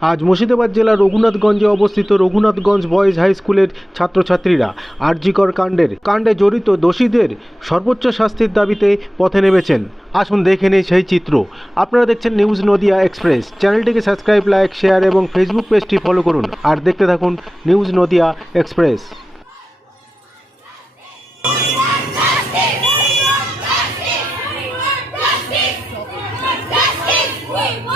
আজ মুর্শিদাবাদ জেলার রঘুনাথগঞ্জে অবস্থিত রঘুনাথগঞ্জ বয়েজ হাই স্কুলের ছাত্রছাত্রীরা আরজিকর কাণ্ডের, কাণ্ডে জড়িত দোষীদের সর্বোচ্চ শাস্তির দাবিতে পথে নেমেছেন। আসুন দেখে নেই সেই চিত্র। আপনারা দেখছেন নিউজ নদিয়া এক্সপ্রেস। চ্যানেলটিকে সাবস্ক্রাইব, লাইক, শেয়ার এবং ফেসবুক পেজটি ফলো করুন। আর দেখতে থাকুন নিউজ নদিয়া এক্সপ্রেস। বিচার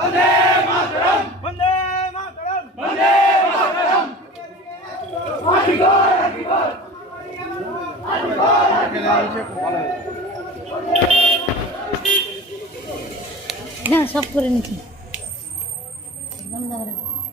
Bande Mataram হ্যাঁ সব করে নিচ্ছি। বন্ধ করে।